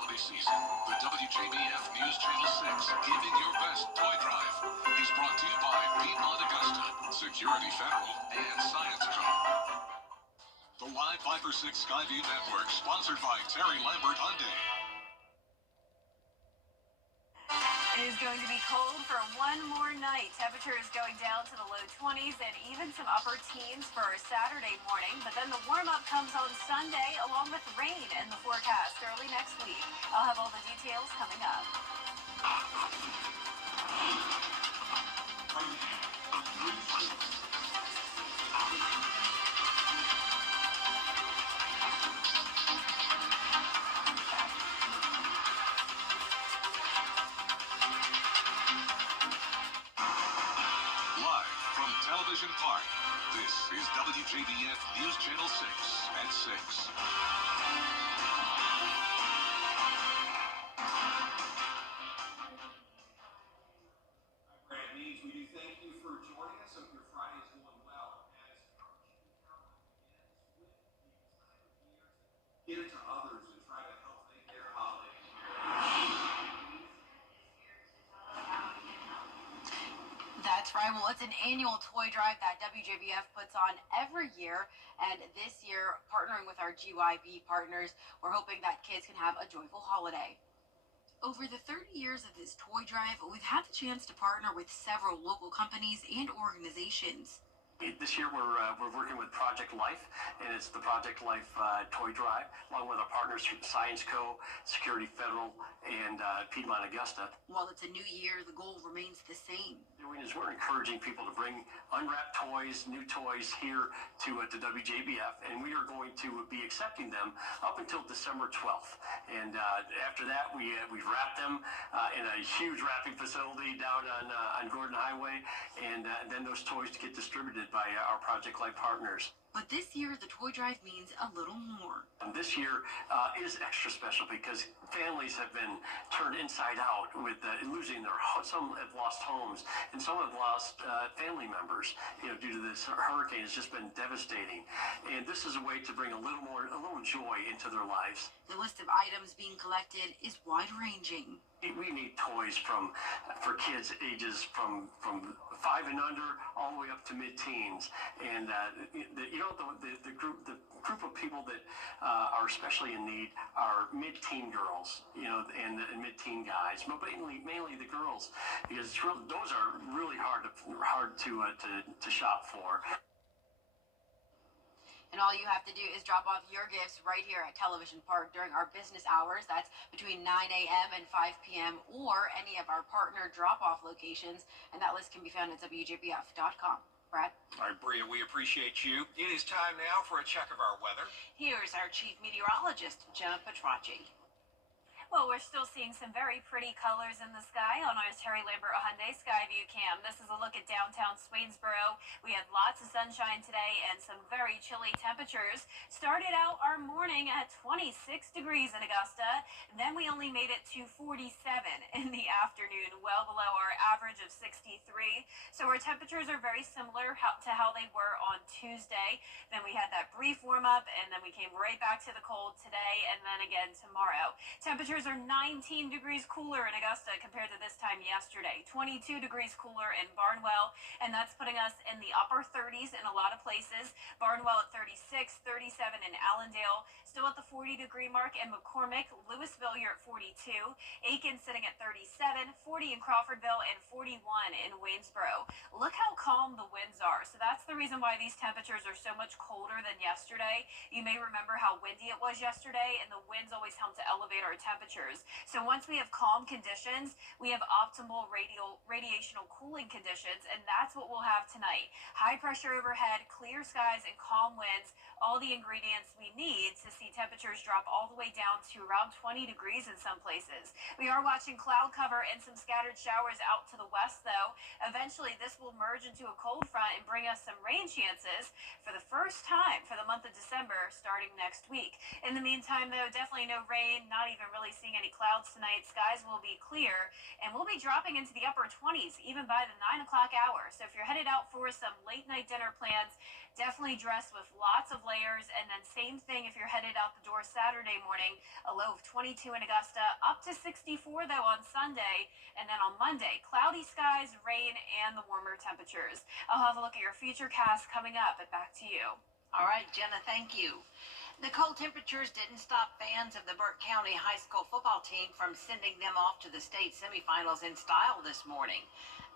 holiday season, the WJBF News Channel 6 Giving Your Best Toy Drive is brought to you by Piedmont Augusta, Security Federal, and Science Co. The Live 5 for 6 Skyview Network, sponsored by Terry Lambert Hyundai. It is going to be cold for one more night. Temperature is going down to the low 20s and even some upper teens for Saturday morning. But then the warm-up comes on Sunday along with rain in the forecast early next week. I'll have all the details coming up. Television Park. This is WJBF News Channel 6 at 6. Brad Means, we do thank you for joining us. Hope your Friday is going well. As our chicken countdown begins with the time of year to give to others and try to help make their holiday. That's right. Well, it's an annual toy drive that WJBF puts on every year. And this year, partnering with our GYB partners, we're hoping that kids can have a joyful holiday. Over the 30 years of this toy drive, we've had the chance to partner with several local companies and organizations. This year we're working with Project Life, and it's the Project Life toy drive, along with our partners from Science Co., Security Federal, and Piedmont Augusta. While it's a new year, the goal remains the same. We're encouraging people to bring unwrapped toys, new toys here to WJBF, and we are going to be accepting them up until December 12th. And after that, we wrap them in a huge wrapping facility down on Gordon Highway, and then those toys get distributed by our Project Life partners. But this year, the toy drive means a little more. And this year is extra special because families have been turned inside out with losing their homes. Some have lost homes, and some have lost family members. Due to this hurricane, it's just been devastating. And this is a way to bring a little joy into their lives. The list of items being collected is wide-ranging. We need toys for kids ages from 5 and under all the way up to mid-teens, and the group of people that are especially in need are mid-teen girls, and mid-teen guys, but mainly the girls, because those are really hard to shop for. And all you have to do is drop off your gifts right here at Television Park during our business hours. That's between 9 a.m. and 5 p.m. or any of our partner drop-off locations. And that list can be found at WJBF.com. Brad? All right, Bria, we appreciate you. It is time now for a check of our weather. Here's our chief meteorologist, Jenna Petracci. Well, we're still seeing some very pretty colors in the sky on our Terry Lambert Hyundai Skyview cam. This is a look at downtown Swainsboro. We had lots of sunshine today and some very chilly temperatures. Started out our morning at 26 degrees in Augusta. Then we only made it to 47 in the afternoon, well below our average of 63. So our temperatures are very similar to how they were on Tuesday. Then we had that brief warm up, and then we came right back to the cold today and then again tomorrow. Temperatures are 19 degrees cooler in Augusta compared to this time yesterday. 22 degrees cooler in Barnwell, and that's putting us in the upper 30s in a lot of places. Barnwell at 36, 37 in Allendale, still at the 40-degree mark in McCormick. Louisville, you're at 42. Aiken sitting at 37, 40 in Crawfordville, and 41 in Waynesboro. Look how calm the winds are. So that's the reason why these temperatures are so much colder than yesterday. You may remember how windy it was yesterday, and the winds always help to elevate our temperatures. So once we have calm conditions, we have optimal radiational cooling conditions, and that's what we'll have tonight. High pressure overhead, clear skies, and calm winds, all the ingredients we need to see temperatures drop all the way down to around 20 degrees in some places. We are watching cloud cover and some scattered showers out to the west, though. Eventually, this will merge into a cold front and bring us some rain chances for the first time for the month of December starting next week. In the meantime, though, definitely no rain, not not even really seeing any clouds tonight. Skies will be clear, and we'll be dropping into the upper 20s even by the 9 o'clock hour. So if you're headed out for some late night dinner plans, definitely dress with lots of layers. And then same thing if you're headed out the door Saturday morning, a low of 22 in Augusta, up to 64 though on Sunday. And then on Monday, cloudy skies, rain, and the warmer temperatures. I'll have a look at your futurecast coming up, but back to you. All right, Jenna, thank you. The cold temperatures didn't stop fans of the Burke County High School football team from sending them off to the state semifinals in style this morning.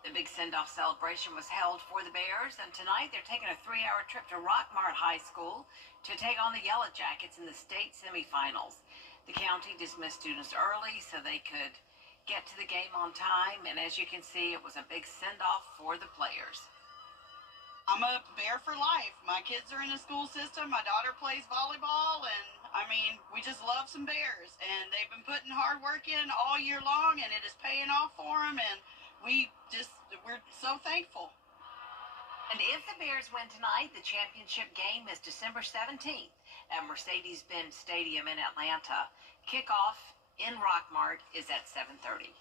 The big send-off celebration was held for the Bears, and tonight they're taking a 3-hour trip to Rockmart High School to take on the Yellow Jackets in the state semifinals. The county dismissed students early so they could get to the game on time, and as you can see, it was a big send-off for the players. I'm a Bear for life. My kids are in the school system. My daughter plays volleyball, and I mean, we just love some Bears. And they've been putting hard work in all year long, and it is paying off for them. And we're so thankful. And if the Bears win tonight, the championship game is December 17th at Mercedes-Benz Stadium in Atlanta. Kickoff in Rockmart is at 7:30.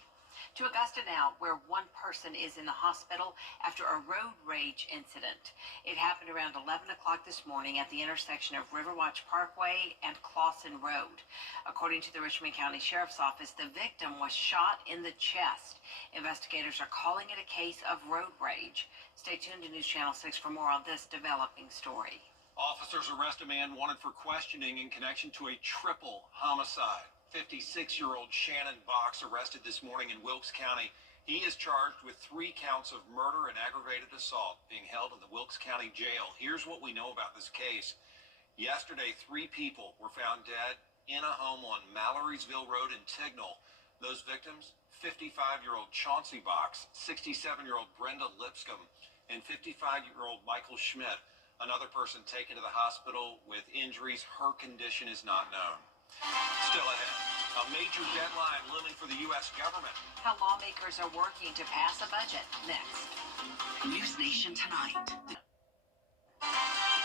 To Augusta now, where one person is in the hospital after a road rage incident. It happened around 11 o'clock this morning at the intersection of Riverwatch Parkway and Clawson Road. According to the Richmond County Sheriff's Office, the victim was shot in the chest. Investigators are calling it a case of road rage. Stay tuned to News Channel 6 for more on this developing story. Officers arrest a man wanted for questioning in connection to a triple homicide. 56-year-old Shannon Box arrested this morning in Wilkes County. He is charged with 3 counts of murder and aggravated assault, being held in the Wilkes County Jail. Here's what we know about this case. Yesterday, 3 people were found dead in a home on Mallory'sville Road in Tignall. Those victims, 55-year-old Chauncey Box, 67-year-old Brenda Lipscomb, and 55-year-old Michael Schmidt. Another person taken to the hospital with injuries. Her condition is not known. Still ahead, a major deadline looming for the U.S. government. How lawmakers are working to pass a budget. Next. News Nation Tonight.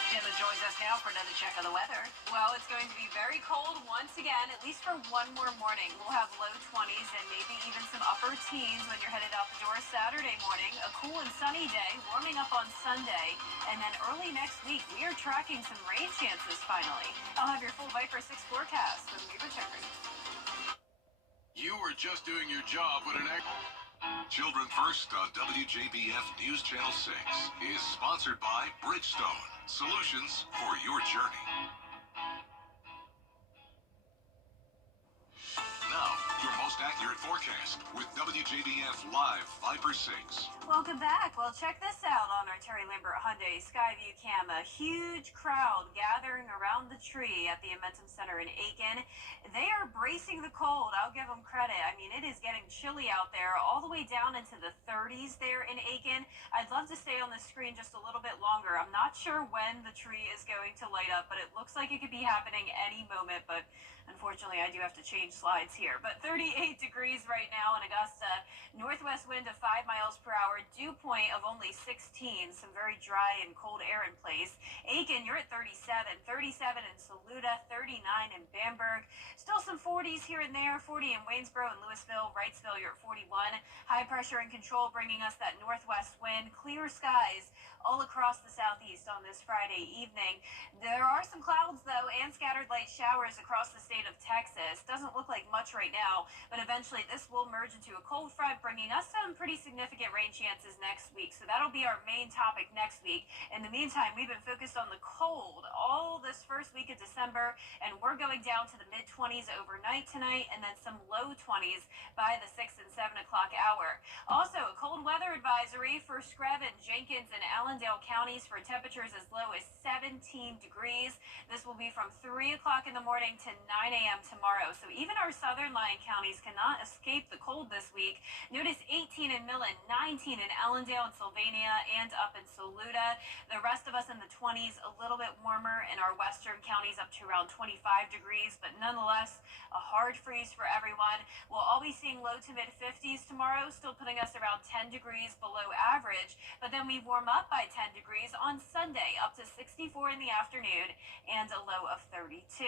Jenna joins us now for another check of the weather. Well, it's going to be very cold once again, at least for one more morning. We'll have low 20s and maybe even some upper teens when you're headed out the door Saturday morning. A cool and sunny day, warming up on Sunday. And then early next week, we are tracking some rain chances finally. I'll have your full Viper 6 forecast when we return. You were just doing your job with an Children First on WJBF News Channel 6 is sponsored by Bridgestone, solutions for your journey. Now, your most accurate forecast with WJBF Live Viper 6. Welcome back. Well, check this out on our Terry Lambert Hyundai Skyview Cam. A huge crowd gathering around the tree at the Amentum Center in Aiken. They are bracing the cold. I'll give them credit. I mean, it is getting chilly out there, all the way down into the 30s there in Aiken. I'd love to stay on the screen just a little bit longer. I'm not sure when the tree is going to light up, but it looks like it could be happening any moment. But unfortunately, I do have to change slides here. But 38 degrees right now in Augusta. Northwest wind of 5 miles per hour. Dew point of only 16. Some very dry and cold air in place. Aiken, you're at 37. 37 in Saluda. 39 in Bamberg. Still some 40s here and there. 40 in Waynesboro and Louisville. Wrightsville, you're at 41. High pressure and control bringing us that northwest wind. Clear skies all across the southeast on this Friday evening. There are some clouds, though, and scattered light showers across the state of Texas. Doesn't look like much right now, but eventually this will merge into a cold front, bringing us some pretty significant rain chances next week. So that'll be our main topic next week. In the meantime, we've been focused on the cold all this first week of December, and we're going down to the mid-20s overnight tonight, and then some low 20s by the 6 and 7 o'clock hour. Also, a cold weather advisory for Screven, Jenkins, and Allendale counties for temperatures as low as 17 degrees. This will be from 3 o'clock in the morning to 9 a.m. tomorrow. So even our southern southern Lyon counties cannot escape the cold this week. Notice 18 in Millen, 19 in Ellendale and Sylvania, and up in Saluda. The rest of us in the 20s, a little bit warmer in our western counties, up to around 25 degrees, but nonetheless, a hard freeze for everyone. We'll all be seeing low to mid 50s tomorrow, still putting us around 10 degrees below average, but then we warm up by 10 degrees on Sunday, up to 64 in the afternoon and a low of 32.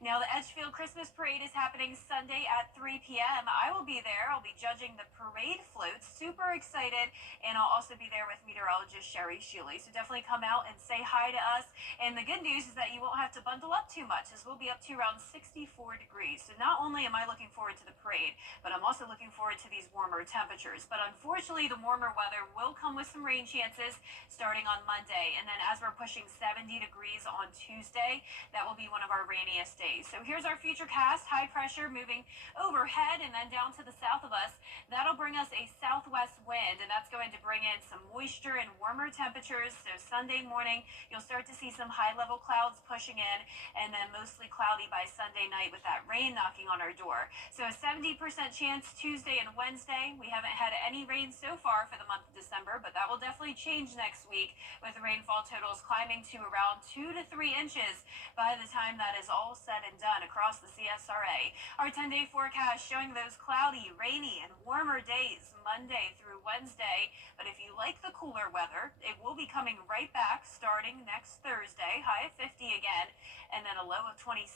Now, the Edgefield Christmas Parade is happening Sunday at 3 p.m. I will be there. I'll be judging the parade floats. Super excited. And I'll also be there with meteorologist Sherry Shuley. So definitely come out and say hi to us. And the good news is that you won't have to bundle up too much, as we'll be up to around 64 degrees. So not only am I looking forward to the parade, but I'm also looking forward to these warmer temperatures. But unfortunately, the warmer weather will come with some rain chances starting on Monday. And then as we're pushing 70 degrees on Tuesday, that will be one of our rainiest days. So here's our future cast. High pressure moving overhead and then down to the south of us. That'll bring us a southwest wind, and that's going to bring in some moisture and warmer temperatures. So Sunday morning, you'll start to see some high-level clouds pushing in, and then mostly cloudy by Sunday night with that rain knocking on our door. So a 70% chance Tuesday and Wednesday. We haven't had any rain so far for the month of December, but that will definitely change next week, with the rainfall totals climbing to around 2 to 3 inches by the time that is all said and done across the CSRA. Our 10-day forecast showing those cloudy, rainy, and warmer days Monday through Wednesday. But if you like the cooler weather, it will be coming right back starting next Thursday, high of 50 again, and then a low of 27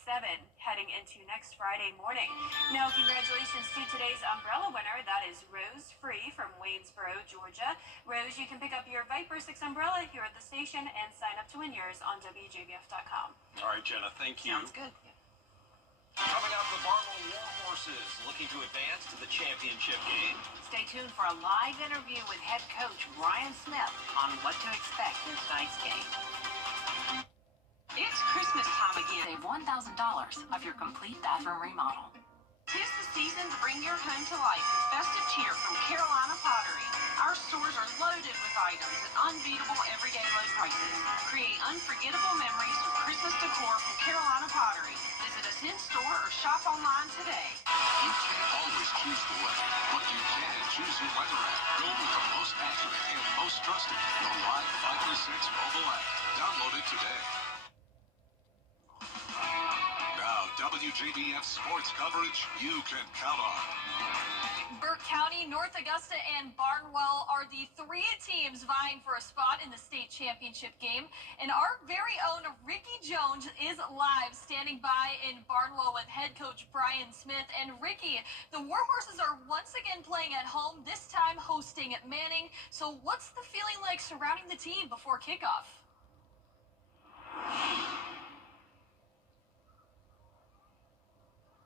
heading into next Friday morning. Now, congratulations to today's umbrella winner. That is Rose Free from Waynesboro, Georgia. Rose, you can pick up your Viper 6 umbrella here at the station and sign up to win yours on WJBF.com. All right, Jenna, thank you. Sounds good. Coming up, the Barnwell War Horses looking to advance to the championship game. Stay tuned for a live interview with head coach Brian Smith on what to expect in tonight's game. It's Christmas time again. Save $1,000 off your complete bathroom remodel. 'Tis the season to bring your home to life with festive cheer from Carolina Pottery. Our stores are loaded with items at unbeatable everyday low prices. Create unforgettable memories with Christmas decor from Carolina Pottery. Visit us in-store or shop online today. You can't always choose the weather, but you can choose your weather app. Go with the most accurate and most trusted, the Live 536 mobile app. Download it today. Now, WJBF sports coverage you can count on. Burke County, North Augusta, and Barnwell are the 3 teams vying for a spot in the state championship game. And our very own Ricky Jones is live, standing by in Barnwell with head coach Brian Smith. And Ricky, the War Horses are once again playing at home, this time hosting Manning. So what's the feeling like surrounding the team before kickoff?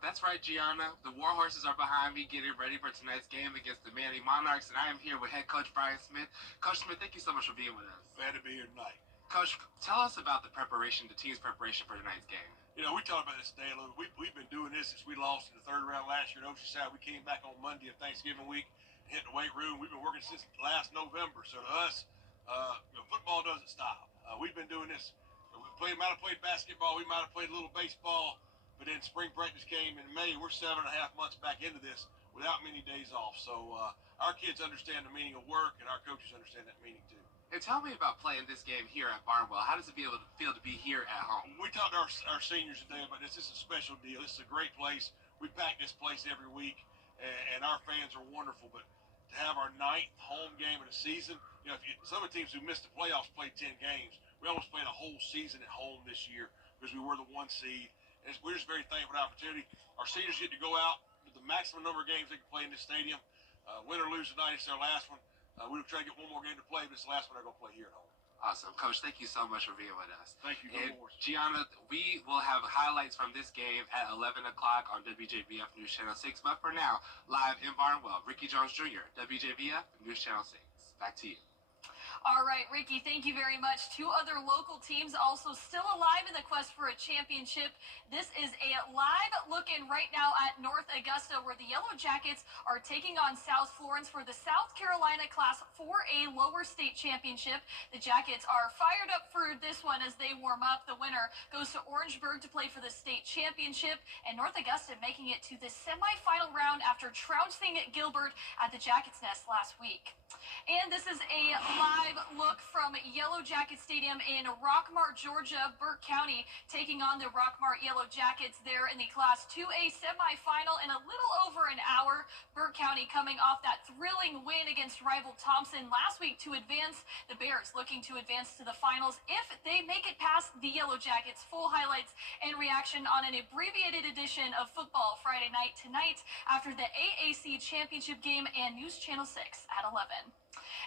That's right, Gianna. The War Horses are behind me getting ready for tonight's game against the Manning Monarchs, and I am here with head coach Brian Smith. Coach Smith, thank you so much for being with us. Glad to be here tonight. Coach, tell us about the team's preparation for tonight's game. You know, we talked about this today a little. We've been doing this since we lost in the third round last year at Oceanside. We came back on Monday of Thanksgiving week, hit the weight room. We've been working since last November. So to us, football doesn't stop. We've been doing this. We might have played basketball. We might have played a little baseball. But then spring practice came in May. We're 7.5 months back into this without many days off. So our kids understand the meaning of work, and our coaches understand that meaning too. And tell me about playing this game here at Barnwell. How does it feel to be here at home? We talked to our seniors today about this. This is a special deal. This is a great place. We pack this place every week, and our fans are wonderful. But to have our 9th home game of the season, you know, some of the teams who missed the playoffs played 10 games. We almost played a whole season at home this year because we were the 1 seed. And we're just very thankful for the opportunity. Our seniors get to go out with the maximum number of games they can play in this stadium. Win or lose tonight, it's their last one. We'll try to get one more game to play, but it's the last one they're going to play here at home. Awesome. Coach, thank you so much for being with us. Thank you. And Gianna, we will have highlights from this game at 11 o'clock on WJBF News Channel 6. But for now, live in Barnwell, Ricky Jones Jr., WJBF News Channel 6. Back to you. All right, Ricky, thank you very much. Two other local teams also still alive in the quest for a championship. This is a live look-in right now at North Augusta, where the Yellow Jackets are taking on South Florence for the South Carolina Class 4A lower state championship. The Jackets are fired up for this one as they warm up. The winner goes to Orangeburg to play for the state championship, and North Augusta making it to the semifinal round after trouncing Gilbert at the Jackets' Nest last week. And this is a live look from Yellow Jacket Stadium in Rockmart, Georgia. Burke County taking on the Rockmart Yellow Jackets there in the Class 2A semifinal in a little over an hour. Burke County coming off that thrilling win against rival Thompson last week to advance. The Bears looking to advance to the finals if they make it past the Yellow Jackets. Full highlights and reaction on an abbreviated edition of Football Friday Night tonight after the AAC Championship game and News Channel 6 at 11.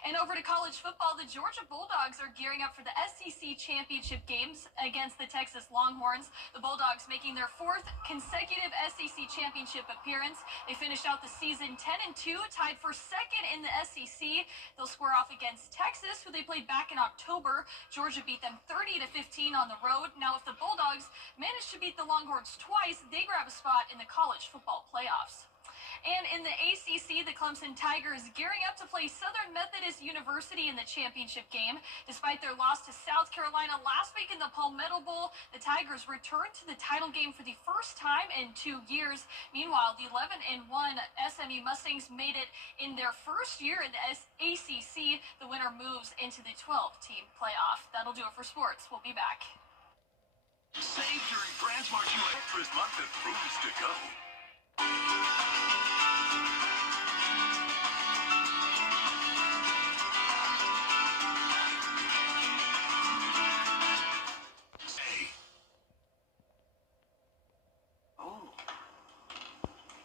And over to college football, the Georgia Bulldogs are gearing up for the SEC championship games against the Texas Longhorns. The Bulldogs making their fourth consecutive SEC championship appearance. They finished out the season 10-2, tied for second in the SEC. They'll square off against Texas, who they played back in October. Georgia beat them 30-15 on the road. Now, if the Bulldogs manage to beat the Longhorns twice, they grab a spot in the college football playoffs. And in the ACC, the Clemson Tigers gearing up to play Southern Methodist University in the championship game. Despite their loss to South Carolina last week in the Palmetto Bowl, the Tigers returned to the title game for the first time in 2 years. Meanwhile, the 11-1 SMU Mustangs made it in their first year in the ACC. The winner moves into the 12-team playoff. That'll do it for sports. We'll be back. Save during Transmart U.S. month that proves to go.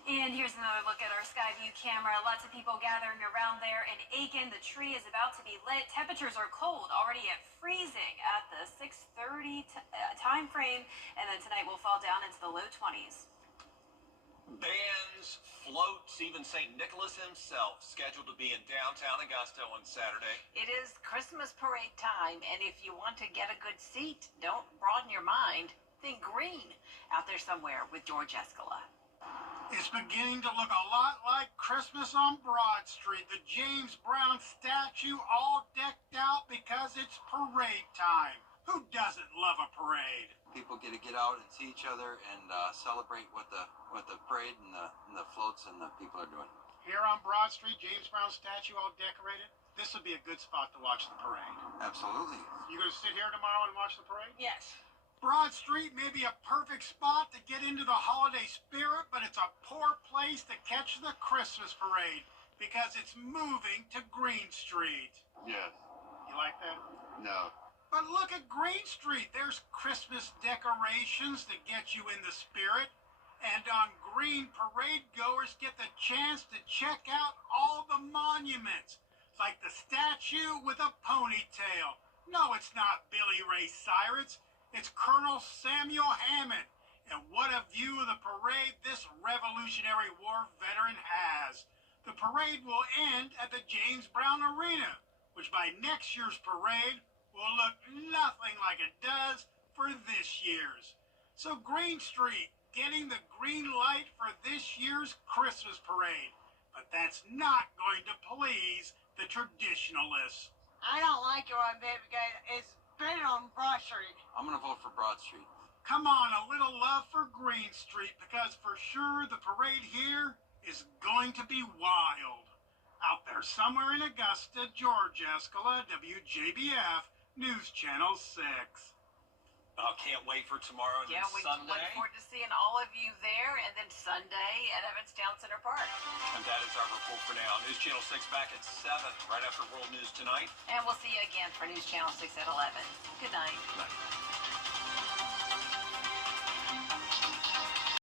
And here's another look at our Skyview camera. Lots of people gathering around there in Aiken. The tree is about to be lit. Temperatures are cold, already at freezing at the 6:30 time frame. And then tonight will fall down into the low 20s. Bands, floats, even St. Nicholas himself scheduled to be in downtown Augusta on Saturday. It is Christmas parade time, and if you want to get a good seat, don't broaden your mind. Think green out there somewhere with George Escala. It's beginning to look a lot like Christmas on Broad Street. The James Brown statue all decked out because it's parade time. Who doesn't love a parade? People get to get out and see each other and celebrate what the parade and the floats and the people are doing. Here on Broad Street, James Brown statue all decorated. This would be a good spot to watch the parade. Absolutely. You going to sit here tomorrow and watch the parade? Yes. Broad Street may be a perfect spot to get into the holiday spirit, but it's a poor place to catch the Christmas parade because it's moving to Green Street. Yes. You like that? No. But look at Green Street. There's Christmas decorations to get you in the spirit. And on Green, parade goers get the chance to check out all the monuments, like the statue with a ponytail. No, it's not Billy Ray Cyrus. It's Colonel Samuel Hammond. And what a view of the parade this Revolutionary War veteran has. The parade will end at the James Brown Arena, which by next year's parade will look nothing like it does for this year's. So Green Street getting the green light for this year's Christmas parade. But that's not going to please the traditionalists. I don't like it one bit because it's better on Broad Street. I'm going to vote for Broad Street. Come on, a little love for Green Street, because for sure the parade here is going to be wild. Out there somewhere in Augusta, George Escala, WJBF, News Channel 6. Can't wait for tomorrow and Yeah, we Sunday. look forward to seeing all of you there, and then Sunday at Evanstown Center Park. And that is our report for now. News Channel 6 back at 7, right after World News Tonight. And we'll see you again for News Channel 6 at 11. Good night. Good night.